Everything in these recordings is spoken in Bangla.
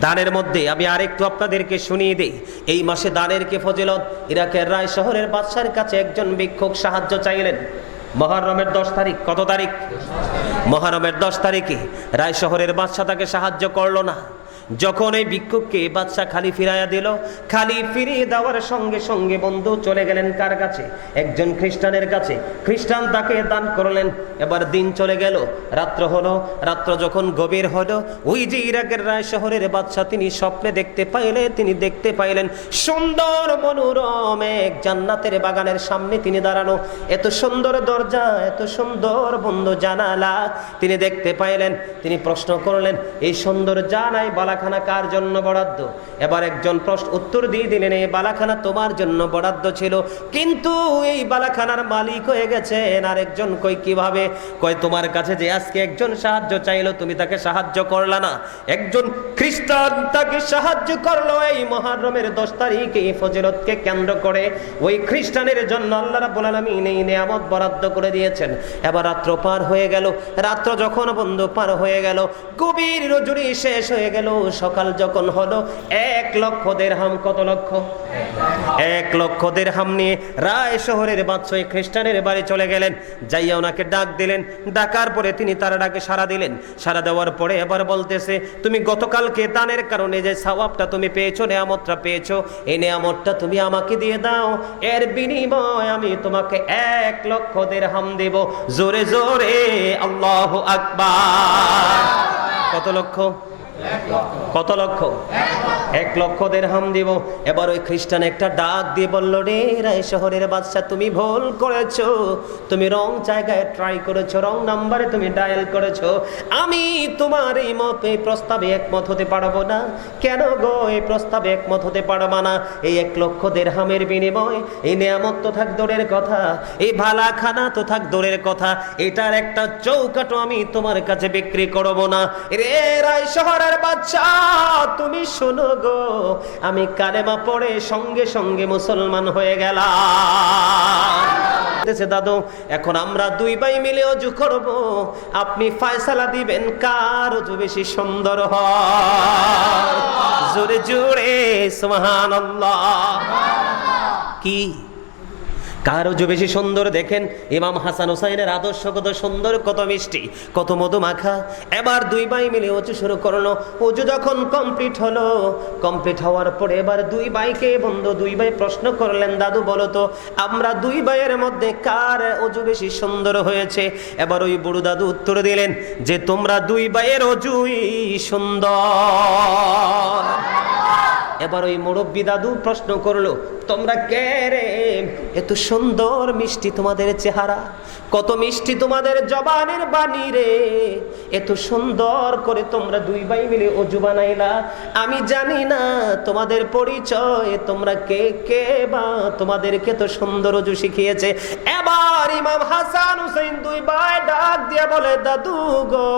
দানের মধ্যে আমি আরেকটু আপনাদেরকে শুনিয়ে দিই। এই মাসে দানের কে ফজিলত? ইরাকের রায় শহরের বাদশার কাছে একজন বিক্ষোভ সাহায্য চাইলেন। মহারমের দশ তারিখ, কত তারিখ? মহারমের দশ তারিখে রায় শহরের বাদশাহ তাকে সাহায্য করল না। যখন এই ভিক্ষুককে বাদশা খালি ফিরাইয়া দিল, খালি ফিরিয়ে দেওয়ার সঙ্গে সঙ্গে বন্ধু চলে গেলেন কার কাছে? একজন খ্রিস্টানের কাছে। খ্রিস্টান তাকে দান করলেন, এবার দিন চলে গেল, রাত্র হলো, রাত্র যখন গভীর হলো, ওই যে ইরাকের রায় শহরের বাদশা তিনি স্বপ্নে দেখতে পাইলে, তিনি দেখতে পাইলেন সুন্দর মনোরম এক জান্নাতের বাগানের সামনে তিনি দাঁড়ানো। এত সুন্দর দরজা, এত সুন্দর বন্ধু জানালা, তিনি দেখতে পাইলেন, তিনি প্রশ্ন করলেন, এই সুন্দর জানাই বালাখানা কার জন্য বরাদ্দ? এবার একজন প্রশ্ন উত্তর দিয়ে দিলেন এই বালাখানা তোমার জন্য বরাদ্দ ছিল। কিন্তু এই বালাখানার মালিক হয়ে গেছেন আর একজন কই, কীভাবে? কয় তোমার কাছে যে আজকে একজন সাহায্য চাইলো, তুমি তাকে সাহায্য করলা না। একজন খ্রিস্টান তাকে সাহায্য করল এই মহারমের দশ তারিখে এই ফজিলতকে কেন্দ্র করে। ওই খ্রিস্টানের জন্য আল্লাহ রাব্বুল আলামিন এই নিয়ামত বরাদ্দ করে দিয়েছেন। এবার রাত্র পার হয়ে গেল। রাত্র যখন বন্ধু পার হয়ে গেল, গভীর রজুরি শেষ হয়ে গেল। সকাল যখন হলো, এক লক্ষ দেড়হাম, কত লক্ষ? এক লক্ষ দেড়হাম নিয়ে রায় শহরের বাদশাহ খ্রিস্টানের বাড়ি চলে গেলেন। যাইয়া ওনাকে ডাক দিলেন। ডাকার পরে তিনি তার ডাকে সাড়া দিলেন। সাড়া দেওয়ার পরে এবার বলতেছে, তুমি গতকালকে দানের কারণে যে সওয়াবটা তুমি পেয়েছ, নেয়ামতটা পেয়েছ, এই নেয়ামতটা তুমি আমাকে দিয়ে দাও। এর বিনিময় আমি তোমাকে এক লক্ষ দেড়হাম দেব। জোরে জোরে, আল্লাহ আকবার। কত লক্ষ? কত লক্ষ? এক লক্ষ দেড়হাম দিব। এবার ওই খ্রিস্টান একটা ডাক দিয়ে বলল, রে রায় শহরের তুমি ভুল করেছ। তুমি রং জায়গায় ট্রাই করেছ, রং নাম্বারে তুমি ডায়াল করেছ। আমি তোমার এই মত, এই প্রস্তাবে একমত হতে পারব না। কেন গো এই প্রস্তাবে একমত হতে না? এই এক লক্ষ দেড়হামের বিনিময় এই নিয়ামত তো থাক দূরের কথা, এই ভালা খানা তো থাক দূরের কথা। এটার একটা চৌকাটো আমি তোমার কাছে বিক্রি করব না। রে রায় শহরের বাচ্চা, তুমি শোনো গো, আমি কালেমা পড়ে সঙ্গে সঙ্গে মুসলমান হয়ে গেলাম। দাদু, এখন আমরা দুই ভাই মিলে অজু করব। আপনি ফায়সালা দিবেন কার অজু বেশি সুন্দর হয়? জোরে জোরে কি? কার অজু বেশি সুন্দর দেখেন? ইমাম হাসান হুসাইনের আদর্শ কত সুন্দর, কত মিষ্টি, কত মধু মাখা এবার দুই ভাই মিলে অজু শুরু করল। অজু যখন কমপ্লিট হলো কমপ্লিট হওয়ার পরে এবার দুই ভাইকে বন্ধু, দুই ভাই প্রশ্ন করলেন, দাদু, বলো তো, আমরা দুই ভাইয়ের মধ্যে কার অজু বেশি সুন্দর হয়েছে? এবার ওই বুড়ো দাদু উত্তর দিলেন যে, তোমরা দুই ভাইয়ের অজুই সুন্দর। এবার ওই মুরব্বী দাদু প্রশ্ন করল, তোমরা কে রে? এত সুন্দর মিষ্টি তোমাদের চেহারা, কত মিষ্টি তোমাদের জবানের বাণী রে? এত সুন্দর করে তোমরা দুই ভাই মিলে অজু বানাইলা। আমি জানি না তোমাদের পরিচয়, তোমরা কে কে বা তোমাদেরকে তো সুন্দর অজু শিখিয়েছে। এবার ইমাম হাসান হুসেন দুই ভাই ডাক দিয়ে বলে, দাদু গো,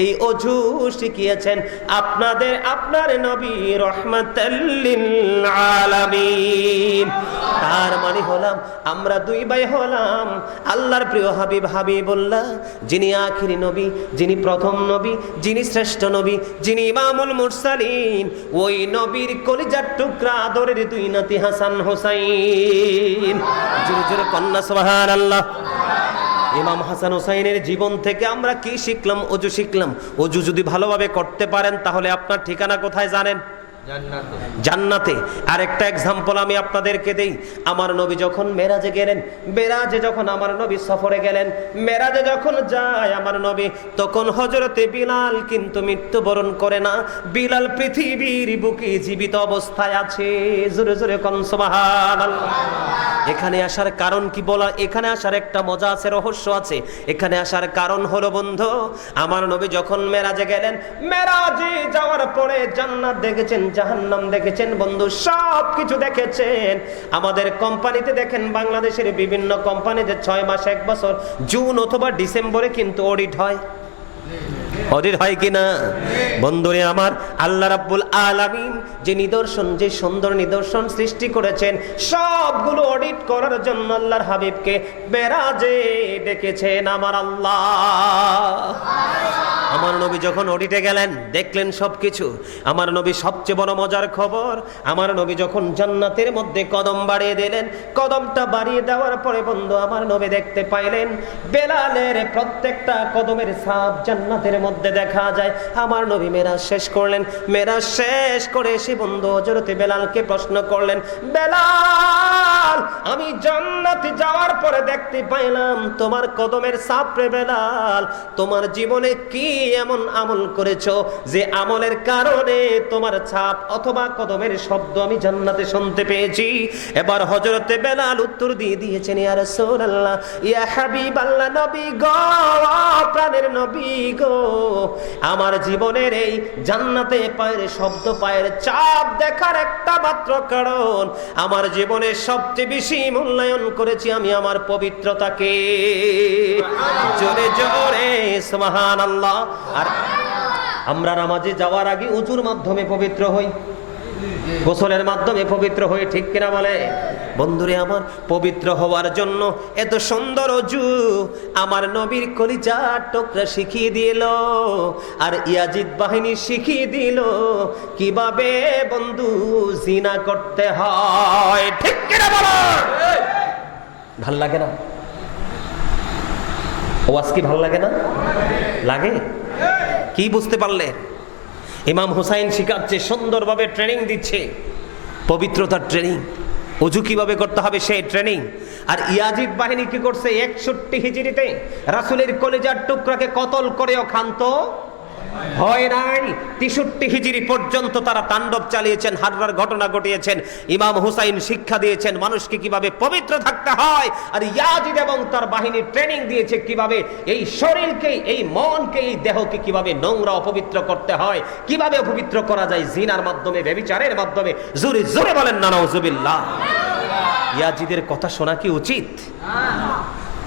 এই অজু শিখিয়েছেন আপনাদের, আপনার নবী রহমতাল্লিল আলামিন। তার মানে হলাম, আমরা দুই ভাই হলাম। আল্লাহর প্রিয় হাবিব হাবিবুল্লাহ, যিনি আখিরি নবী, যিনি প্রথম নবী, যিনি শ্রেষ্ঠ নবী, যিনি ইমামুল মুরসালিন, ওই নবীর কলিজার টুকরা আদরের দুই নাতি হাসান হোসাইন। জোরে জোরে কন্যা, সুবহানাল্লাহ। ইমাম হাসান হোসাইনের জীবন থেকে আমরা কি শিখলাম, অজু শিখলাম? অজু যদি ভালোভাবে করতে পারেন, তাহলে আপনার ঠিকানা কোথায় জানেন? জান্নাতে। আর একটা এক্সাম্পল আমি আপনাদেরকে দেই। আমার নবী যখন মেরাজে গেলেন, মেরাজে যখন আমার নবী সফরে গেলেন, মেরাজে যখন যায় আমার নবী, তখন হজরতে বিলাল কিন্তু মৃত্যুবরণ করে না। বিলাল পৃথিবীর বুকে জীবিত অবস্থায় আছে। জোরে জোরে কনসমাহান এখানে আসার কারণ কি বলা, এখানে আসার একটা মজা আছে, রহস্য আছে। এখানে আসার কারণ হলো, বন্ধু, আমার নবী যখন মেরাজে গেলেন, মেরাজে যাওয়ার পরে জান্নাত দেখেছেন, জাহান্নাম দেখেছেন, বন্ধু সব কিছু দেখেছেন। আমাদের কোম্পানিতে দেখেন, বাংলাদেশের বিভিন্ন কোম্পানিতে ছয় মাস, এক বছর, জুন অথবা ডিসেম্বরে কিন্তু অডিট হয়। অডিট হয় কিনা? বন্ধুরে আমার, আল্লাহ রাব্বুল আলামিন যে নিদর্শন, যে সুন্দর নিদর্শন সৃষ্টি করেছেন, সবগুলো অডিট করার জন্য আল্লাহর হাবিবকে বেরাজে ডেকেছেন আমার আল্লাহ। আমার নবী যখন অডিটে গেলেন, দেখলেন সবকিছু। আমার নবী সবচেয়ে বড় মজার খবর, আমার নবী যখন জান্নাতের মধ্যে কদম বাড়িয়ে দিলেন, কদমটা বাড়িয়ে দেওয়ার পরে বন্ধু, আমার নবী দেখতে পাইলেন, বেলালের প্রত্যেকটা কদমের সাপ জান্নাতের মধ্যে দেখা যায়। আমার নবী মেরাজ শেষ করলেন, মেরাজ শেষ করে এসে বন্ধু হজরতে বেলালকে প্রশ্ন করলেন, বেলাল! আমি জান্নাতে যাওয়ার পরে দেখতে পাইলাম তোমার কদমের রে বেলাল, তোমার জীবনে কি এমন আমল করেছ যে আমলের কারণে তোমার ছাপ অথবা কদমের শব্দ আমি জান্নাতে শুনতে পেয়েছি? এবার হজরতে বেলাল উত্তর দিয়ে দিয়েছেন, ইয়া রাসূলুল্লাহ, ইয়া হাবিবাল্লাহ, নবী গো প্রাণের নবী গো, আমার জীবনের এই জান্নাতে পায়ের শব্দ, পায়ের চাপ দেখার একটা মাত্র কারণ, আমার জীবনের সবচেয়ে বেশি মূল্যায়ন করেছি আমি আমার পবিত্রতাকে। জোরে জোরে, সুবহানাল্লাহ। আর আমরা নামাজে যাওয়ার আগে উঁচুর মাধ্যমে পবিত্র হই। গোসলের মাধ্যমে পবিত্র হয়ে ঠিক কিনা বলে? বন্ধুরে আমার, পবিত্র হওয়ার জন্য এত সুন্দর অজু আমার নবীর কলিজার টুকরা শিখিয়ে দিল আর ইয়াজিদ বাহিনী শিখিয়ে দিল কীভাবে বন্ধু জিনা করতে হয়। ঠিক কিনা বলো? ভালো লাগে না? ওয়াজ কি ভালো লাগে না? লাগে? কি বুঝতে পারলে? ইমাম হুসাইন শিখাচ্ছে, সুন্দরভাবে ট্রেনিং দিচ্ছে। পবিত্রতার ট্রেনিং অজু কীভাবে করতে হবে সেই ট্রেনিং আর ইয়াজিদ বাহিনী কি করছে, একষট্টি হিজড়িতে রাসুলের কলেজার টুকরাকে কতল করেও খান্ত হয় নাই। তেষট্টি হিজড়ি পর্যন্ত তারা তাণ্ডব চালিয়েছেন, হারবার ঘটনা ঘটিয়েছেন। ইমাম হুসাইন শিক্ষা দিয়েছেন, মানুষকে কীভাবে পবিত্র থাকতে হয় আর ইয়াজিদ এবং তার বাহিনী ট্রেনিং দিয়েছে কীভাবে এই শরীরকে, এই মনকে, এই দেহকে কীভাবে নোংরা, অপবিত্র করতে হয়, কীভাবে অপবিত্র করা যায় জিনার মাধ্যমে, ব্যবিচারের মাধ্যমে। জোরে জোরে বলেন না নজুবিল্লাহ ইয়াজিদের কথা শোনা কি উচিত?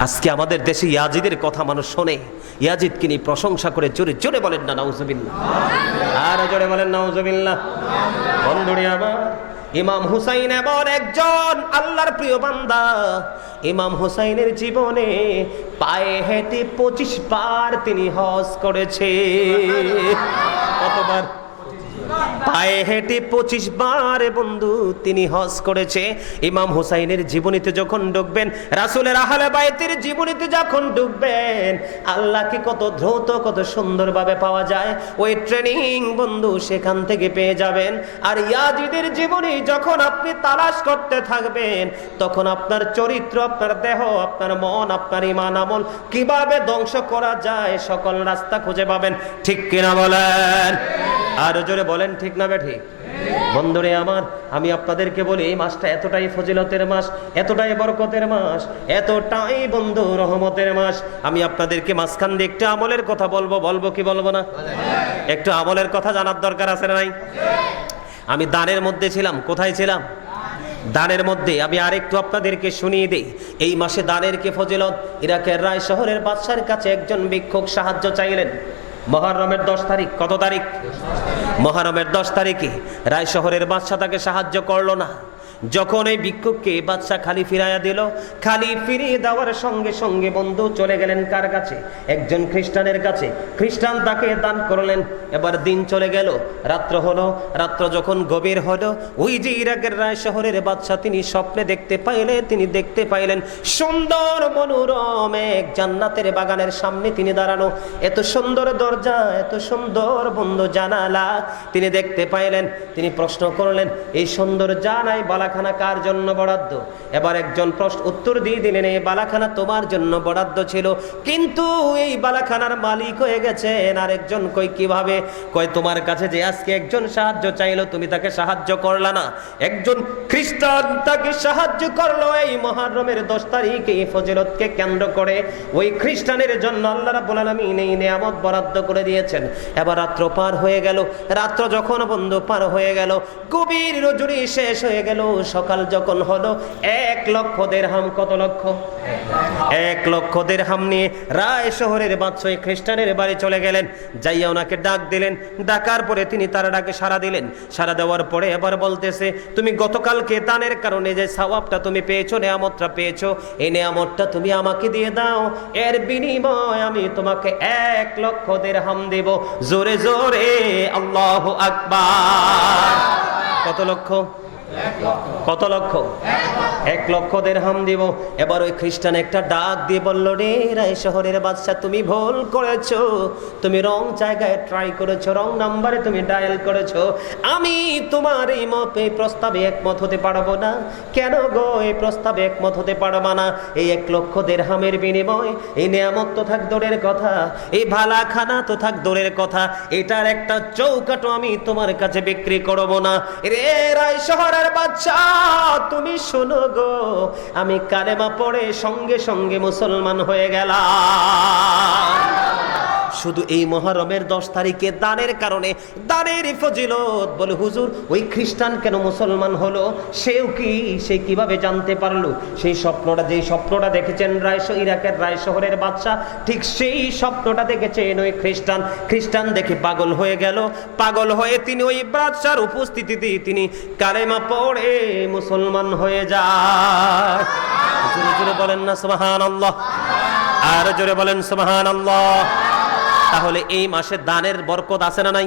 আজকে আমাদের দেশে ইয়াজিদের কথা মানুষ শোনে। ইয়াজিদকে নিয়ে প্রশংসা করে জোরে জোরে বলেন না, নাউজুবিল্লাহ। আর জোরে বলেন, নাউজুবিল্লাহ। বন্ধুরি আমার ইমাম হুসাইন এমন একজন আল্লাহর প্রিয় বান্দা। ইমাম হুসাইনের জীবনে পায়ে হেঁটে পঁচিশ বার তিনি হজ করেছে। কতবার পায়ে হেঁটে পঁচিশ বার বন্ধু তিনি হজ করেছে। ইমাম হুসাইনের জীবনীতে যখন ঢুকবেন রাসুলের আহলে বাইতের জীবনীতে যখন ঢুকবেন আল্লাহকে কত দ্রুত, কত সুন্দরভাবে পাওয়া যায়। ওই ট্রেনিং বন্ধু সেখান থেকে পেয়ে যাবেন। আর ইয়াজিদের জীবনী যখন আপনি তালাশ করতে থাকবেন, তখন আপনার চরিত্র, আপনার দেহ, আপনার মন, আপনার ইমান, আমল কীভাবে ধ্বংস করা যায়, সকল রাস্তা খুঁজে পাবেন। ঠিক কিনা বলেন? আর জোরে বলেন, ঠিক না বে ঠিক বন্ধুরে আমার, আমি আপনাদেরকে বলি, এই মাসটা এতটাই ফজিলতের মাস, এতটাই বরকতের মাস, এতটাই বন্ধু রহমতের মাস। আমি আপনাদেরকে মাঝখান দিয়ে একটু আমলের কথা বলব বলব কি বলব না? একটু আমলের কথা জানার দরকার আছে না নাই? আমি দানের মধ্যে ছিলাম, কোথায় ছিলাম? দানের মধ্যে, আমি আরেকটু আপনাদেরকে শুনিয়ে দিই। এই মাসে দানের কে ফজিলত, ইরাকের রায় শহরের বাদশার কাছে একজন ভিক্ষুক সাহায্য চাইলেন। মহরমের দশ তারিখ কত তারিখ? মহারমের দশ তারিখে রায় শহরের বাদশা তাকে সাহায্য করল না। যখন এই ভিক্ষুককে বাদশা খালি ফিরাইয়া দিল, খালি ফিরিয়ে দেওয়ার সঙ্গে সঙ্গে বন্ধু চলে গেলেন কার কাছে? একজন খ্রিস্টানের কাছে। খ্রিস্টান তাকে দান করলেন। এবার দিন চলে গেল, রাত্র হলো, রাত্র যখন গভীর হলো ওই যে ইরাকের রায় শহরের বাদশা তিনি স্বপ্নে দেখতে পাইলে তিনি দেখতে পাইলেন সুন্দর মনোরম এক জান্নাতের বাগানের সামনে তিনি দাঁড়ানো এত সুন্দর দরজা, এত সুন্দর বন্ধু জানালা, তিনি দেখতে পাইলেন, তিনি প্রশ্ন করলেন, এই সুন্দর জানাই বালাখানা কার জন্য বরাদ্দ? এবার একজন প্রশ্ন উত্তর দিয়ে দিলেন এই বালাখানা তোমার জন্য বরাদ্দ ছিল। কিন্তু এই বালাখানার মালিক হয়ে গেছেন আর একজন কই, কীভাবে? কয় তোমার কাছে যে আজকে একজন সাহায্য চাইলো, তুমি তাকে সাহায্য করলা না? একজন খ্রিস্টান তাকে সাহায্য করল এই মহারমের দশ তারিখে এই ফজিলতকে কেন্দ্র করে। ওই খ্রিস্টানের জন্য আল্লাহ রাব্বুল আলামিন এই নিয়ামত বরাদ্দ করে দিয়েছেন। এবার রাত্র পার হয়ে গেল। রাত্র যখন বন্ধু পার হয়ে গেল, গভীর রজনী শেষ হয়ে গেল। সকাল যখন হলো, এক লক্ষ দেড়হাম, কত লক্ষ? এক লক্ষ দেড়হাম নিয়ে রায় শহরের বাদশাহ খ্রিস্টানের বাড়ি চলে গেলেন। যাইয়া ওনাকে ডাক দিলেন। ডাকার পরে তিনি তার ডাকে সাড়া দিলেন। সাড়া দেওয়ার পরে এবার বলতেছে, তুমি গতকালকে দানের কারণে যে সওয়াবটা তুমি পেয়েছ, নেয়ামতটা পেয়েছ, এই নেয়ামতটা তুমি আমাকে দিয়ে দাও। এর বিনিময় আমি তোমাকে এক লক্ষ দেড়হাম দেব। জোরে জোরে আল্লাহ আকবার। কত লক্ষ? কত লক্ষ? এক লক্ষ দিব। এবার ওই খ্রিস্টান একটা ডাক দিয়ে রে রায় শহরের তুমি ভুল করেছ। তুমি রং জায়গায় ট্রাই করেছ, রং নাম্বারে তুমি ডায়াল করেছ। আমি তোমার এই মত প্রস্তাবে একমত হতে পারব না। কেন গো, এই প্রস্তাবে একমত হতে পারব না? এই এক লক্ষ বিনিময়, এই নিয়ামত তো থাক দূরের কথা, এই ভালা খানা তো থাক দূরের কথা। এটার একটা চৌকাটো আমি তোমার কাছে বিক্রি করব না। রে রায় শহরের বাচ্চা তুমি শোনো গো আমি কালেমা পড়ে সঙ্গে সঙ্গে মুসলমান হয়ে গেলাম। শুধু এই মহরমের দশ তারিখে দানের কারণে, দানের ফজিলত বলে হুজুর, ওই খ্রিস্টান কেন মুসলমান হলো? সেও কি, সে কীভাবে জানতে পারল? সেই স্বপ্নটা, যেই স্বপ্নটা দেখেছেন রায় ইরাকের রায় শহরের বাচ্চা ঠিক সেই স্বপ্নটা দেখেছেন ওই খ্রিস্টান। খ্রিস্টান দেখে পাগল হয়ে গেল। পাগল হয়ে তিনি ওই বাদশার উপস্থিতিতে তিনি কালেমা পড়ে মুসলমান হয়ে যায়। বলেন না সুবাহান আল্লাহ আর জোরে বলেন সুবাহান আল্লাহ তাহলে এই মাসে দানের বরকত আছে না নাই?